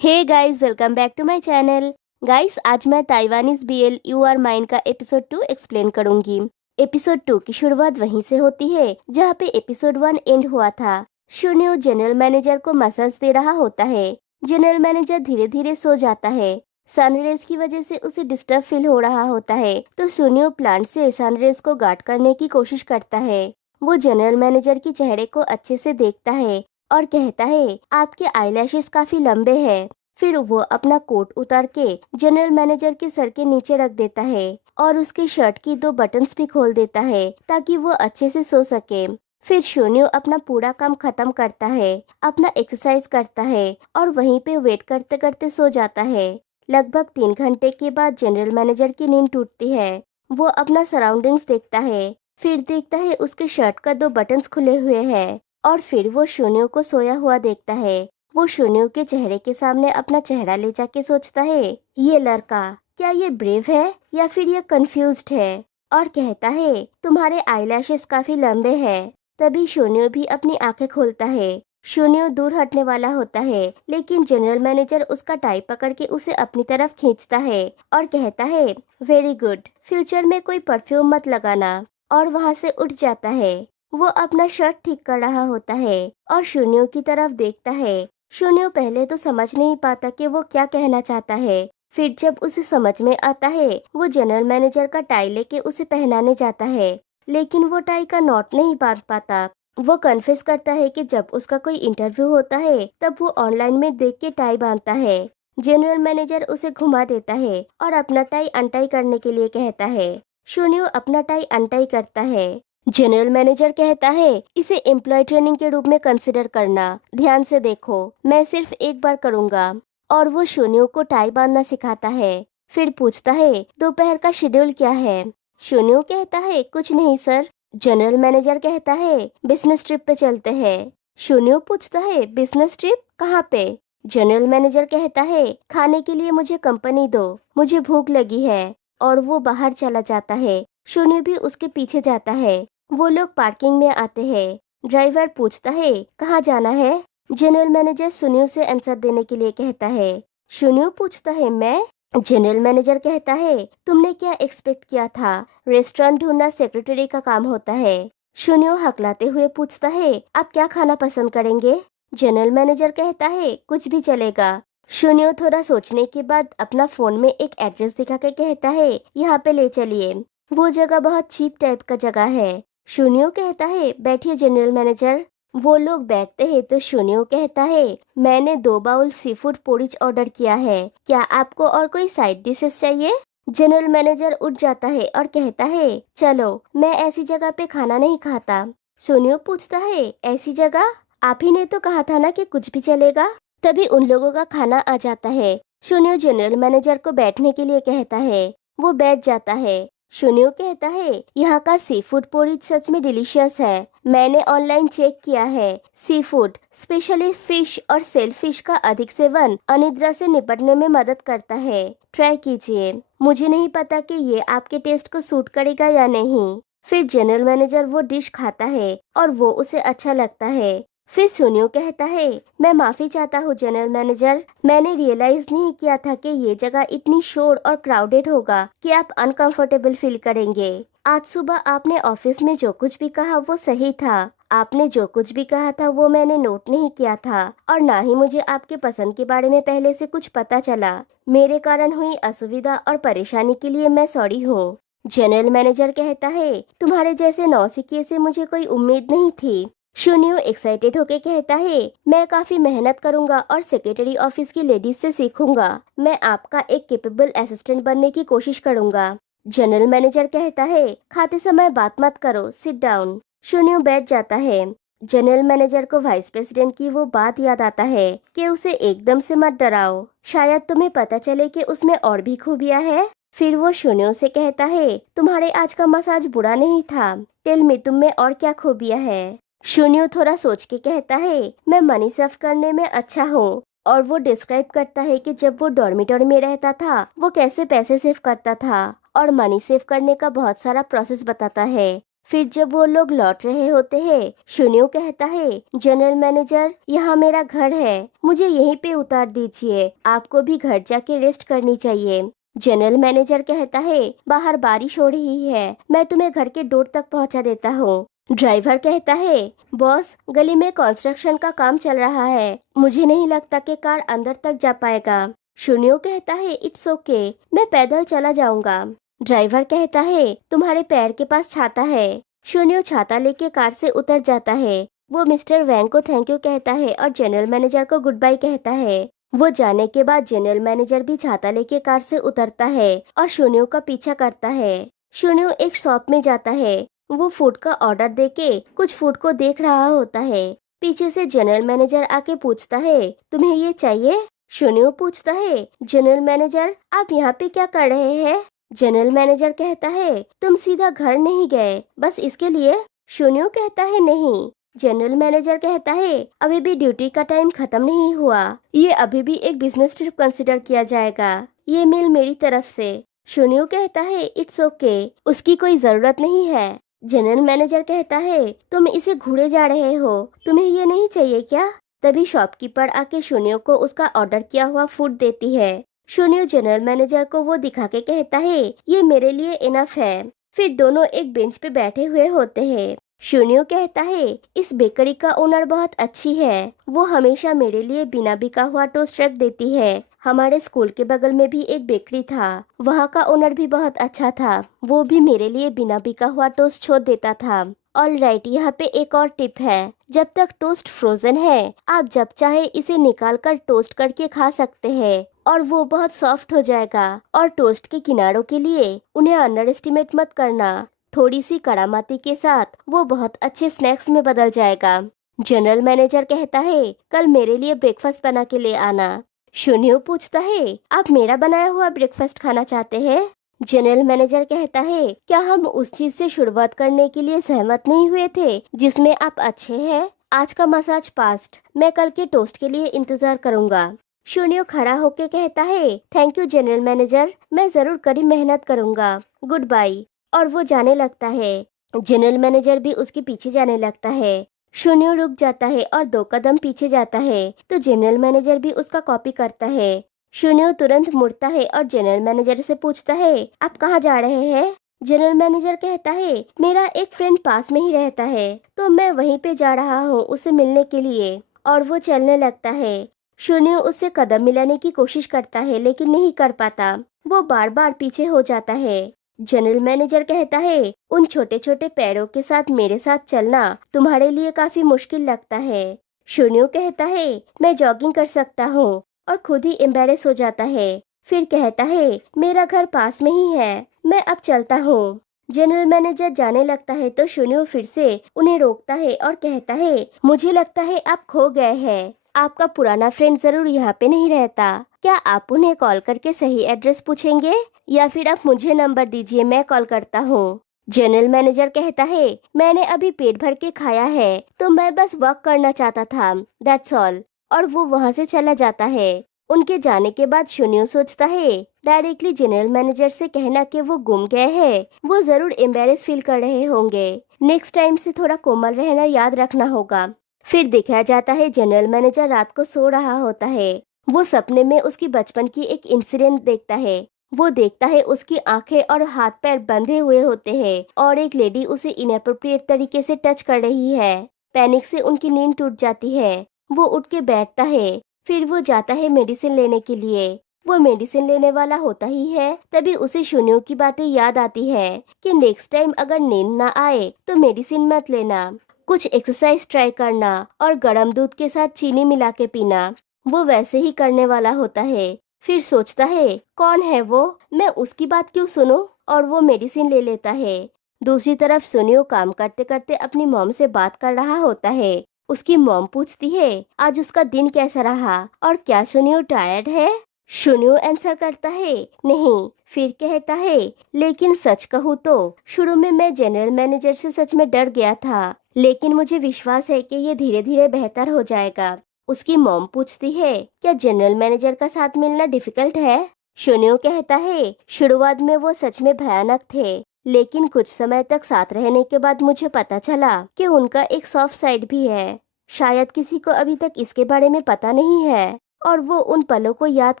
Hey guys, welcome back to my channel. Guys, आज मैं Taiwanese BL you are mine का episode 2 explain करूंगी। Episode 2 की शुरुआत वहीं से होती है जहां पे एपिसोड 1 एंड हुआ था। शुन्यो जनरल मैनेजर को मसाज दे रहा होता है। जनरल मैनेजर धीरे धीरे सो जाता है। सनरेज की वजह से उसे डिस्टर्ब फील हो रहा होता है, तो शुन्यो प्लांट से सनरेज को गार्ड करने की कोशिश करता है। वो जनरल मैनेजर के चेहरे को अच्छे से देखता है और कहता है, आपके आईलैशेस काफी लंबे हैं। फिर वो अपना कोट उतार के जनरल मैनेजर के सर के नीचे रख देता है और उसके शर्ट की 2 बटन्स भी खोल देता है ताकि वो अच्छे से सो सके। फिर शून्यो अपना पूरा काम खत्म करता है, अपना एक्सरसाइज करता है और वहीं पे वेट करते करते सो जाता है। लगभग 3 घंटे के बाद जनरल मैनेजर की नींद टूटती है। वो अपना सराउंडिंग्स देखता है, फिर देखता है उसके शर्ट का 2 बटन्स खुले हुए हैं और फिर वो शून्यो को सोया हुआ देखता है। वो शून्यो के चेहरे के सामने अपना चेहरा ले जाके सोचता है, ये लड़का क्या ये ब्रेव है या फिर ये कंफ्यूज्ड है, और कहता है, तुम्हारे आईलैशेस काफी लंबे हैं। तभी शून्यो भी अपनी आंखें खोलता है। शून्यो दूर हटने वाला होता है, लेकिन जनरल मैनेजर उसका टाई पकड़ के उसे अपनी तरफ खींचता है और कहता है, वेरी गुड, फ्यूचर में कोई परफ्यूम मत लगाना, और वहाँ से उठ जाता है। वो अपना शर्ट ठीक कर रहा होता है और शून्यो की तरफ देखता है। शून्यो पहले तो समझ नहीं पाता कि वो क्या कहना चाहता है। फिर जब उसे समझ में आता है, वो जनरल मैनेजर का टाई लेके उसे पहनाने जाता है, लेकिन वो टाई का नॉट नहीं बांध पाता। वो कन्फेस करता है कि जब उसका कोई इंटरव्यू होता है तब वो ऑनलाइन में देख के टाई बांधता है। जनरल मैनेजर उसे घुमा देता है और अपना टाई अनटाई करने के लिए कहता है। शून्यो अपना टाई अनटाई करता है। जनरल मैनेजर कहता है, इसे एम्प्लॉय ट्रेनिंग के रूप में कंसिडर करना, ध्यान से देखो, मैं सिर्फ एक बार करूंगा। और वो शून्यो को टाई बांधना सिखाता है। फिर पूछता है, दोपहर का शेड्यूल क्या है? शून्यो कहता है, कुछ नहीं सर। जनरल मैनेजर कहता है, बिजनेस ट्रिप पे चलते हैं। शून्यो पूछता है, बिजनेस ट्रिप कहाँ पे? जनरल मैनेजर कहता है, खाने के लिए मुझे कंपनी दो, मुझे भूख लगी है। और वो बाहर चला जाता है। शून्यो भी उसके पीछे जाता है। वो लोग पार्किंग में आते हैं। ड्राइवर पूछता है, कहाँ जाना है? जनरल मैनेजर सुनियो से आंसर देने के लिए कहता है। सुनियो पूछता है, मैं? जनरल मैनेजर कहता है, तुमने क्या एक्सपेक्ट किया था? रेस्टोरेंट ढूंढना सेक्रेटरी का काम होता है। सुनियो हकलाते हुए पूछता है, आप क्या खाना पसंद करेंगे? जनरल मैनेजर कहता है, कुछ भी चलेगा। सुनियो थोड़ा सोचने के बाद अपना फोन में एक एड्रेस दिखा के कहता है, यहाँ पे ले चलिए। वो जगह बहुत चीप टाइप का जगह है। शून्यो कहता है, बैठिए जनरल मैनेजर। वो लोग बैठते हैं तो शून्यो कहता है, मैंने 2 bowl sea food porridge order किया है, क्या आपको और कोई साइड डिशेस चाहिए? जनरल मैनेजर उठ जाता है और कहता है, चलो, मैं ऐसी जगह पे खाना नहीं खाता। शून्यो पूछता है, ऐसी जगह? आप ही ने तो कहा था ना कि कुछ भी चलेगा। तभी उन लोगों का खाना आ जाता है। शून्यो जनरल मैनेजर को बैठने के लिए कहता है। वो बैठ जाता है। शून्यो कहता है, यहाँ का सी फूड पोरिज सच में डिलीशियस है। मैंने ऑनलाइन चेक किया है। सी फूड, स्पेशली फिश और सेलफिश का अधिक सेवन अनिद्रा से निपटने में मदद करता है। ट्राई कीजिए। मुझे नहीं पता कि ये आपके टेस्ट को सूट करेगा या नहीं। फिर जनरल मैनेजर वो डिश खाता है और वो उसे अच्छा लगता है। फिर सुनियो कहता है, मैं माफी चाहता हूँ जनरल मैनेजर, मैंने रियलाइज नहीं किया था कि ये जगह इतनी शोर और क्राउडेड होगा कि आप अनकंफर्टेबल फील करेंगे। आज सुबह आपने ऑफिस में जो कुछ भी कहा वो सही था। आपने जो कुछ भी कहा था वो मैंने नोट नहीं किया था और ना ही मुझे आपके पसंद के बारे में पहले से कुछ पता चला। मेरे कारण हुई असुविधा और परेशानी के लिए मैं सॉरी हूँ। जनरल मैनेजर कहता है, तुम्हारे जैसे नौसिखिए से मुझे कोई उम्मीद नहीं थी। शून्यो एक्साइटेड होके कहता है, मैं काफी मेहनत करूंगा और सेक्रेटरी ऑफिस की लेडीज से सीखूंगा। मैं आपका एक कैपेबल असिस्टेंट बनने की कोशिश करूंगा। जनरल मैनेजर कहता है, खाते समय बात मत करो, सिट डाउन। शून्यो बैठ जाता है। जनरल मैनेजर को वाइस प्रेसिडेंट की वो बात याद आता है कि उसे एकदम से मत डराओ, शायद तुम्हें पता चले कि उसमें और भी खूबियां है। फिर वो शून्यो से कहता है, तुम्हारे आज का मसाज बुरा नहीं था, टेल मी, तुम में और क्या खूबियां है? शून्यो थोड़ा सोच के कहता है, मैं मनी सेव करने में अच्छा हूँ। और वो डिस्क्राइब करता है कि जब वो डॉर्मिटोरी में रहता था वो कैसे पैसे सेव करता था और मनी सेव करने का बहुत सारा प्रोसेस बताता है। फिर जब वो लोग लौट रहे होते हैं, शुन्यू कहता है, जनरल मैनेजर, यहाँ मेरा घर है, मुझे यहीं पे उतार दीजिए, आपको भी घर जाके रेस्ट करनी चाहिए। जनरल मैनेजर कहता है, बाहर बारिश हो रही है, मैं तुम्हें घर के डोर तक पहुँचा देता हूँ। ड्राइवर कहता है, बॉस, गली में कंस्ट्रक्शन का काम चल रहा है, मुझे नहीं लगता कि कार अंदर तक जा पाएगा। शुन्यू कहता है, इट्स ओके, मैं पैदल चला जाऊंगा। ड्राइवर कहता है, तुम्हारे पैर के पास छाता है। शुन्यू छाता लेके कार से उतर जाता है। वो मिस्टर वैंग को थैंक यू कहता है और जनरल मैनेजर को गुड बाय कहता है। वो जाने के बाद जनरल मैनेजर भी छाता लेके कार से उतरता है और शुन्यू का पीछा करता है। शुन्यू एक शॉप में जाता है। वो फूड का ऑर्डर देके कुछ फूड को देख रहा होता है। पीछे से जनरल मैनेजर आके पूछता है, तुम्हें ये चाहिए? शुन्यू पूछता है, जनरल मैनेजर, आप यहाँ पे क्या कर रहे हैं? जनरल मैनेजर कहता है, तुम सीधा घर नहीं गए बस इसके लिए? शुन्यू कहता है, नहीं। जनरल मैनेजर कहता है, अभी भी ड्यूटी का टाइम खत्म नहीं हुआ, ये अभी भी एक बिजनेस ट्रिप कंसिडर किया जाएगा, ये मेल मेरी तरफ से। शुन्यू कहता है, इट्स ओके, उसकी कोई जरूरत नहीं है। जनरल मैनेजर कहता है, तुम इसे घूरे जा रहे हो, तुम्हें ये नहीं चाहिए क्या? तभी शॉपकीपर आके शुन्यू को उसका ऑर्डर किया हुआ फूड देती है। शुन्यू जनरल मैनेजर को वो दिखा के कहता है, ये मेरे लिए इनफ है। फिर दोनों एक बेंच पे बैठे हुए होते हैं। शुन्यू कहता है, इस बेकरी का ओनर बहुत अच्छी है, वो हमेशा मेरे लिए बिना बिका हुआ टोस्ट रख देती है। हमारे स्कूल के बगल में भी एक बेकरी था, वहाँ का ओनर भी बहुत अच्छा था, वो भी मेरे लिए बिना बिका हुआ टोस्ट छोड़ देता था। ऑल राइट, यहाँ पे एक और टिप है, जब तक टोस्ट फ्रोजन है आप जब चाहे इसे निकाल कर टोस्ट करके खा सकते हैं और वो बहुत सॉफ्ट हो जाएगा। और टोस्ट के किनारों के लिए उन्हें अंडर एस्टिमेट मत करना, थोड़ी सी करामाती के साथ वो बहुत अच्छे स्नैक्स में बदल जाएगा। जनरल मैनेजर कहता है, कल मेरे लिए ब्रेकफास्ट बना के ले आना। शुन्यू पूछता है, आप मेरा बनाया हुआ ब्रेकफास्ट खाना चाहते हैं? जनरल मैनेजर कहता है, क्या हम उस चीज से शुरुआत करने के लिए सहमत नहीं हुए थे जिसमें आप अच्छे हैं? आज का मसाज पास्ट, मैं कल के टोस्ट के लिए इंतजार करूंगा। शुन्यू खड़ा होके कहता है, थैंक यू जनरल मैनेजर, मैं जरूर कड़ी मेहनत करूंगा, गुड बाय। और वो जाने लगता है। जनरल मैनेजर भी उसके पीछे जाने लगता है। शुन्यू रुक जाता है और 2 कदम पीछे जाता है तो जनरल मैनेजर भी उसका कॉपी करता है। शुन्यू तुरंत मुड़ता है और जनरल मैनेजर से पूछता है, आप कहाँ जा रहे हैं? जनरल मैनेजर कहता है, मेरा एक फ्रेंड पास में ही रहता है तो मैं वहीं पे जा रहा हूँ उसे मिलने के लिए। और वो चलने लगता है। शुन्यू उससे कदम मिलाने की कोशिश करता है लेकिन नहीं कर पाता, वो बार बार पीछे हो जाता है। जनरल मैनेजर कहता है, उन छोटे छोटे पैरों के साथ मेरे साथ चलना तुम्हारे लिए काफी मुश्किल लगता है। शुन्यू कहता है, मैं जॉगिंग कर सकता हूँ और खुद ही एम्बैरेस हो जाता है। फिर कहता है, मेरा घर पास में ही है, मैं अब चलता हूँ। जनरल मैनेजर जाने लगता है तो शुन्यू फिर से उन्हें रोकता है और कहता है, मुझे लगता है आप खो गए हैं, आपका पुराना फ्रेंड जरूर यहाँ पे नहीं रहता, क्या आप उन्हें कॉल करके सही एड्रेस पूछेंगे या फिर आप मुझे नंबर दीजिए, मैं कॉल करता हूँ। जनरल मैनेजर कहता है, मैंने अभी पेट भर के खाया है तो मैं बस वॉक करना चाहता था, दैट्स ऑल। और वो वहाँ से चला जाता है। उनके जाने के बाद शुन्यू सोचता है, डायरेक्टली जनरल मैनेजर से कहना कि वो गुम गए हैं, वो जरूर एम्बैरेस फील कर रहे होंगे, नेक्स्ट टाइम से थोड़ा कोमल रहना याद रखना होगा। फिर दिखाया जाता है जनरल मैनेजर रात को सो रहा होता है। वो सपने में उसकी बचपन की एक इंसिडेंट देखता है। वो देखता है उसकी आंखें और हाथ पैर बंधे हुए होते हैं और एक लेडी उसे इनएप्रोप्रिएट तरीके से टच कर रही है। पैनिक से उनकी नींद टूट जाती है। वो उठ के बैठता है। फिर वो जाता है मेडिसिन लेने के लिए। वो मेडिसिन लेने वाला होता ही है, तभी उसे शुन्यू की बातें याद आती है कि नेक्स्ट टाइम अगर नींद ना आए तो मेडिसिन मत लेना, कुछ एक्सरसाइज ट्राई करना और गर्म दूध के साथ चीनी मिला के पीना। वो वैसे ही करने वाला होता है। फिर सोचता है, कौन है वो, मैं उसकी बात क्यों सुनूं, और वो मेडिसिन ले लेता है। दूसरी तरफ शुन्यू काम करते करते अपनी मॉम से बात कर रहा होता है। उसकी मॉम पूछती है, आज उसका दिन कैसा रहा और क्या शुन्यू टायर्ड है? शुन्यू आंसर करता है, नहीं। फिर कहता है, लेकिन सच कहूँ तो शुरू में मैं जनरल मैनेजर से सच में डर गया था, लेकिन मुझे विश्वास है कि ये धीरे धीरे बेहतर हो जाएगा। उसकी मॉम पूछती है, क्या जनरल मैनेजर का साथ मिलना डिफिकल्ट है? शुन्यू कहता है, शुरुआत में वो सच में भयानक थे, लेकिन कुछ समय तक साथ रहने के बाद मुझे पता चला कि उनका एक सॉफ्ट साइड भी है। शायद किसी को अभी तक इसके बारे में पता नहीं है और वो उन पलों को याद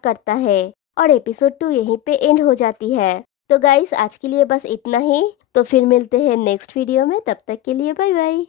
करता है और एपिसोड 2 यहीं पे एंड हो जाती है। तो गाइस आज के लिए बस इतना ही। तो फिर मिलते हैं नेक्स्ट वीडियो में, तब तक के लिए बाय बाय।